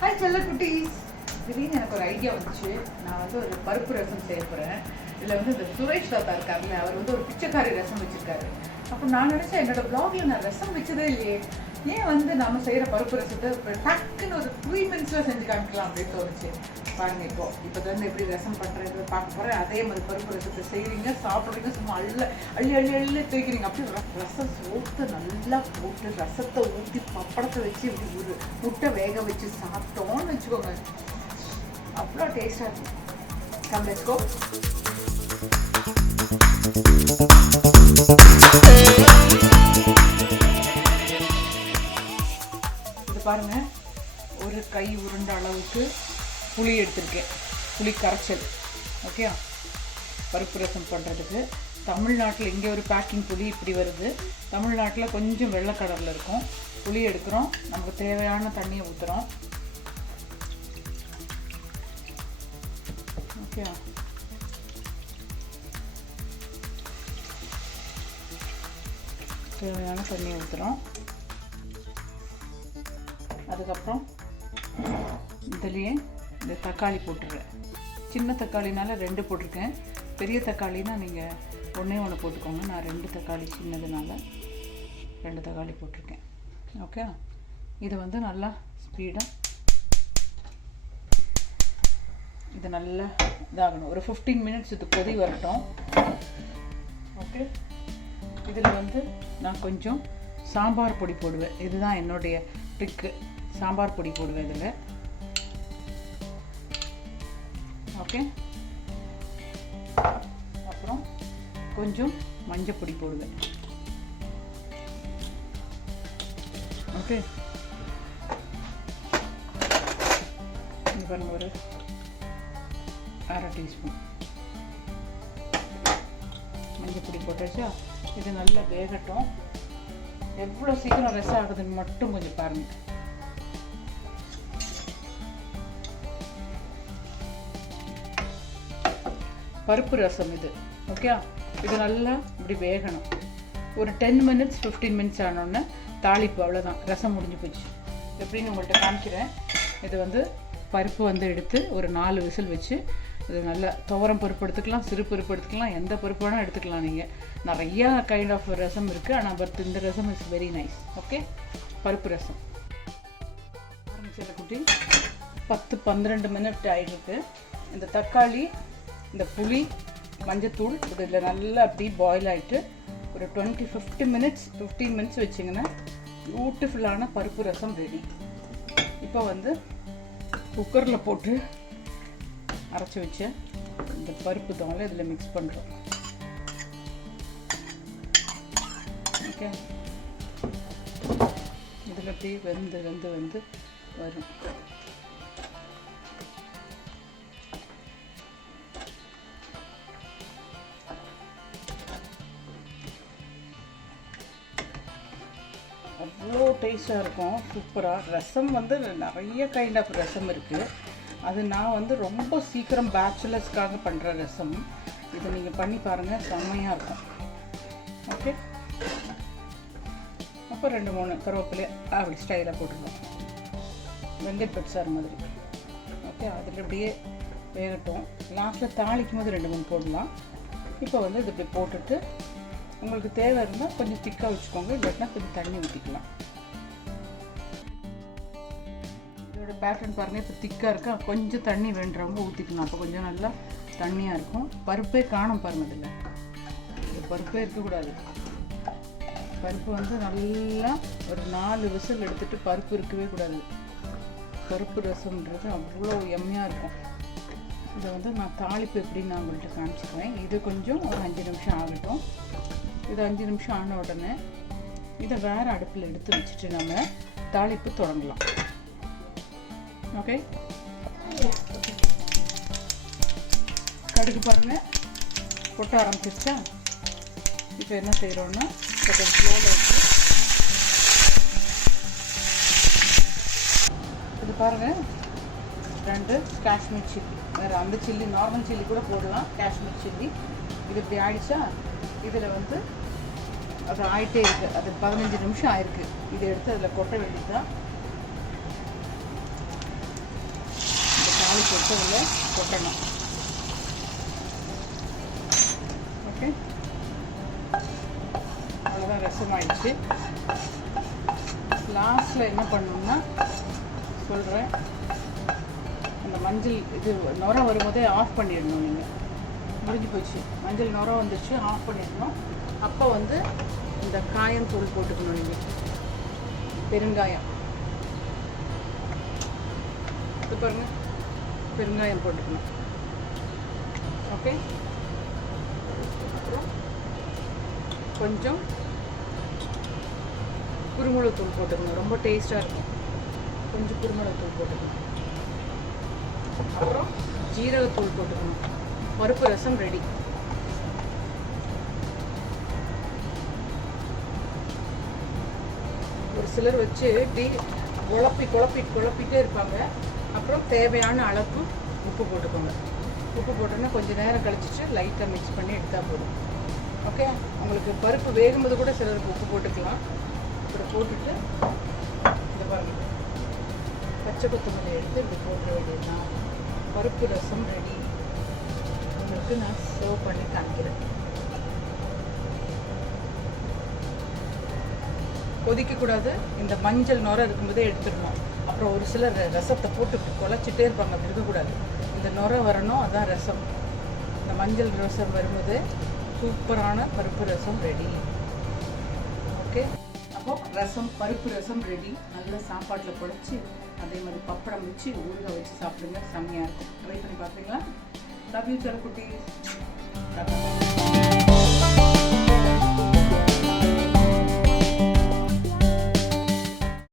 Hi செல்ல குட்டீஸ் திடீர்னு எனக்கு ஒரு ஐடியா வந்துச்சு. நான் வந்து ஒரு பருப்பு ரசம் செய்ய போகிறேன் இதில் வந்து இந்த சுரேஷ் தாத்தா இருக்காருல்ல அவர் வந்து ஒரு பிச்சைக்காரி ரசம் வச்சிருக்காரு. அப்போ நான் நினச்சேன் என்னோட ப்ளாகில் நான் ரசம் வச்சதே இல்லையே. ஏன் வந்து நம்ம செய்கிற பருப்பு ரசத்தை இப்போ டக்குன்னு ஒரு த்ரீ மினிட்ஸில் செஞ்சு காமிக்கலாம் அப்படின்னு தோணுச்சு. பாருங்க இப்போ இப்போ வந்து எப்படி ரசம் பண்ணுறது பார்க்க போகிறேன் அதே மாதிரி பருப்பு ரசத்தை செய்கிறீங்க சாப்பிட்றீங்க சும்மா அள்ள அள்ளி அள்ளி அள்ளி தேய்க்கிறீங்க. அப்படி ரசம் சோத்து நல்லா போட்டு ரசத்தை ஊற்றி பப்படத்தை வச்சு இப்படி ஒரு முட்டை வேக வச்சு சாப்பிட்டோம்னு வச்சுக்கோங்க. அவ்வளோ டேஸ்டாக இருக்கும். கம் லெட்ஸ் கோ கை உருண்ட அளவுக்கு புளி எடுத்திருக்கேன். புளி கரைச்சல். ஓகே பருப்பு ரசம் பண்ணுறதுக்கு தமிழ்நாட்டில் இங்கே ஒரு பேக்கிங் புளி இப்படி வருது. தமிழ்நாட்டில் கொஞ்சம் வெள்ளை கலரில் இருக்கும். புளி எடுக்கிறோம். நமக்கு தேவையான தண்ணியை ஊற்றுறோம் ஓகே தேவையான தண்ணியை ஊற்றுறோம் அதுக்கப்புறம் இதுலேயே இந்த தக்காளி போட்டுடுறேன். சின்ன தக்காளினால் ரெண்டு போட்டிருக்கேன். பெரிய தக்காளினா நீங்கள் ஒன்றே ஒன்று போட்டுக்கோங்க. நான் ரெண்டு தக்காளி சின்னதுனால ரெண்டு தக்காளி போட்டிருக்கேன். ஓகே? இது வந்து நல்லா ஸ்பீடாக இது நல்லா இதாகணும். ஒரு ஃபிஃப்டீன் மினிட்ஸ் இது கொதி வரட்டும். ஓகே? இதில் வந்து நான் கொஞ்சம் சாம்பார் பொடி போடுவேன். இதுதான் என்னுடைய ட்ரிக்கு சாம்பார் பொடி போடுவேன் இதில். ஓகே. அப்புறம் கொஞ்சம் மஞ்சள் பொடி போடுவேன். ஓகே. இது பாருங்க ஒரு அரை டீஸ்பூன். மஞ்சள் பொடி போட்டாச்சா? இது நல்லா வேகட்டும். எவ்வளோ சீக்கிரம் ரெஸ் ஆகுதுன்னு மட்டும் கொஞ்சம் பாருங்கள் பருப்பு ரசம் இது. ஓகே இது நல்லா இப்படி வேகணும். ஒரு டென் மினிட்ஸ் ஃபிஃப்டீன் மினிட்ஸ் ஆனோடனே தாளிப்பு அவ்வளோதான் ரசம் முடிஞ்சு போச்சு. எப்படின்னு உங்கள்கிட்ட காமிக்கிறேன். இது வந்து பருப்பு வந்து எடுத்து ஒரு நாலு விசில் வச்சு இது நல்லா துவரம் பருப்பு எடுத்துக்கலாம் சிறு பருப்பு எடுத்துக்கலாம் எந்த பருப்பு வேணால் எடுத்துக்கலாம் நீங்கள் நிறையா கைண்ட் ஆஃப் ரசம் இருக்குது ஆனால் பட் இந்த rasam is very nice okay paruppu rasam. ஆரம்பிச்சிட குட்டி? பத்து பன்னிரெண்டு மினிட் ஆகிருக்கு இந்த தக்காளி இந்த புளி மஞ்சத்தூள் இதில் நல்லா அப்படியே பாயில் ஆகிட்டு ஒரு twenty fifty minutes fifteen minutes வச்சிங்கன்னா பியூட்டிஃபுல்லான பருப்பு ரசம் ரெடி இப்போ வந்து குக்கரில் போட்டு அரைச்சி வச்ச இந்த பருப்பு தோலை இதில் மிக்ஸ் பண்ணுறோம் ஓகே இதில் அப்படியே வெந்து வெந்து வெந்து வரும். டேஸ்ட்டாக இருக்கும். சூப்பராக ரசம் வந்து நிறைய கைண்ட் ஆஃப் ரசம் இருக்குது அது நான் வந்து ரொம்ப சீக்கிரம் பேச்சுலர்ஸ்க்காக பண்ணுற ரசம். இதை நீங்கள் பண்ணி பாருங்கள் செம்மையாக இருக்கும். ஓகே அப்போ ரெண்டு மூணு கருவேப்பிலையை அப்படி ஸ்டைலாக போட்டுருவோம் வெங்கட் பெட்ஸார் மாதிரி. ஓகே அதில் அப்படியே வேகட்டும். லாஸ்ட்டில் தாளிக்கும் போது ரெண்டு மூணு போடலாம். இப்போ வந்து இது இப்படி போட்டுட்டு உங்களுக்கு தேவை இருந்தால் கொஞ்சம் திக்காக வச்சுக்கோங்க. இல்லாட்டினா கொஞ்சம் தண்ணி ஊற்றிக்கலாம் இதோட பேட்டர்ன் பாருங்கள் இப்போ திக்காக இருக்கா. கொஞ்சம் தண்ணி வேண்டுறவங்க ஊற்றிக்கலாம் அப்போ கொஞ்சம் நல்லா தண்ணியாக இருக்கும். பருப்பே காணும் பாருங்கள் இதில். பருப்பே இருக்கக்கூடாது. பருப்பு வந்து நல்லா ஒரு நாலு விசில் எடுத்துட்டு பருப்பு இருக்கவே கூடாது. பருப்பு ரசம்ன்றது அவ்வளோ எம்மையாக இருக்கும். இதை வந்து நான் தாளிப்பு எப்படின்னு நான் உங்கள்கிட்ட காமிச்சிக்குவேன் இது கொஞ்சம் ஒரு அஞ்சு நிமிஷம் ஆகட்டும். இது அஞ்சு நிமிஷம் ஆன உடனே இதை வேறு அடுப்பில் எடுத்து வச்சுட்டு நம்ம தாளிப்பு தொடங்கலாம். ஓகே? கடுகு பாருங்கள் கொட்ட ஆரம்பிச்சிருச்சா? இப்போ என்ன செய்கிறோன்னா கொஞ்சம் ஸ்லோவில் வச்சு இது பாருங்கள் ரெண்டு காஷ்மீர் சில்லி. வேறு அந்த சில்லி நார்மல் சில்லி கூட போடலாம். காஷ்மீர் சில்லி. இது இப்படி ஆயிடுச்சா? இதில் வந்து அது ஆயிட்டே இருக்குது அது பதினஞ்சு நிமிஷம் ஆயிருக்கு. இதை எடுத்து அதில் கொட்ட வேண்டியதுதான். வச்சதில் கொட்டணும். ஓகே அவ்வளோதான் ரசம் ஆயிடுச்சு லாஸ்ட்டில் என்ன பண்ணணும்னா சொல்கிறேன் அந்த மஞ்சள் இது நுர வரும்போதே ஆஃப் பண்ணிடணும் நீங்கள் முடிஞ்சு போச்சு. மஞ்சள் நுர வந்துச்சு ஆஃப் பண்ணிடணும். அப்போ வந்து இந்த காயம் தூள் போட்டுக்கணும் நீங்கள் பெருங்காயம். இது பாருங்கள் பெருங்காயம் போட்டுக்கணும். ஓகே அப்புறம் கொஞ்சம் குருமுளகு போட்டுக்கணும். ரொம்ப டேஸ்ட்டாக இருக்கும். கொஞ்சம் குருமுளகு போட்டுக்கணும். அப்புறம் ஜீரகத்தூள் போட்டுக்கணும். பருப்பு ரசம் ரெடி ஒரு சிலர் வச்சு டீ குழப்பி குழப்பி குழப்பிட்டே இருப்பாங்க. அப்புறம் தேவையான அளவுக்கு உப்பு போட்டுக்கோங்க. உப்பு போட்டோன்னா கொஞ்சம் நேரம் கழிச்சிட்டு லைட்டாக மிக்ஸ் பண்ணி எடுத்தால் போதும். ஓகே உங்களுக்கு பருப்பு வேகும்போது கூட சிலருக்கு உப்பு போட்டுக்கலாம். அப்புறம் போட்டுட்டு இந்த பாருங்க. பச்சை கொத்தமல்லி எடுத்து இப்படி போட்டுற வேண்டியதுதான். பருப்பு ரசம் ரெடி உங்களுக்கு நான் சர்வ் பண்ணி காமிக்கிறேன். கொதிக்கக்கூடாது. இந்த மஞ்சள் நோரம் இருக்கும்போதே எடுத்துடணும். அப்புறம் ஒரு சிலர் ரசத்தை போட்டு குழச்சிட்டே இருப்பாங்க. அப்படி இருக்கக்கூடாது. இந்த நுர வரணும் அதான் ரசம். இந்த மஞ்சள் ரசம் வரும்போது சூப்பரான பருப்பு ரசம் ரெடி ஓகே அப்போது ரசம் பருப்பு ரசம் ரெடி நல்லா சாப்பாட்டில் குழச்சி அதே மாதிரி பப்படம் வச்சு ஊறுகாய் வச்சு சாப்பிடுங்க. செம்மையாக இருக்கும். ட்ரை பண்ணி பார்ப்பீங்களா? லவ் யூ செல்லக்குட்டி.